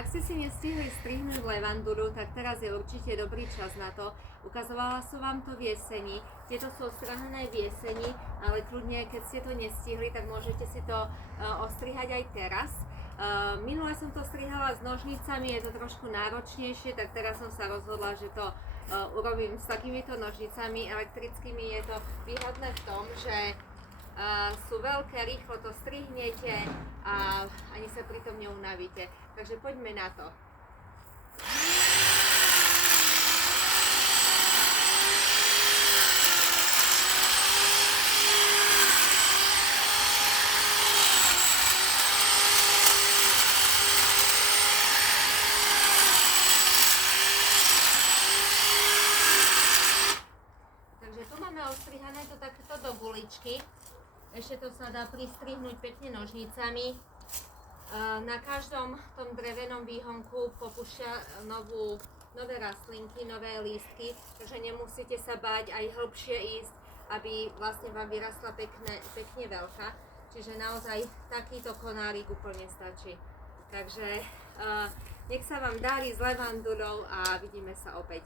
Ak ste si nestihli strihnúť levandulu, tak teraz je určite dobrý čas na to. Ukazovala som vám to v jeseni. Tieto sú ostrihané v jeseni, ale kľudne, keď ste to nestihli, tak môžete si to ostrihať aj teraz. Minule som to strihala s nožnicami, je to trošku náročnejšie, tak teraz som sa rozhodla, že to urobím s takýmito nožnicami elektrickými. Je to výhodné v tom, že sú veľké, rýchlo to strihnete a ani sa pritom neunavíte. Takže poďme na to. Takže tu máme ostrihané to takéto do guličky. Ešte to sa dá pristrihnúť pekne nožnicami. Na každom tom drevenom výhonku popúšťa nové rastlinky, nové lístky, takže nemusíte sa báť aj hĺbšie ísť, aby vlastne vám vyrastla pekne veľká. Čiže naozaj takýto konárik úplne stačí. Takže nech sa vám darí s levandulou a vidíme sa opäť.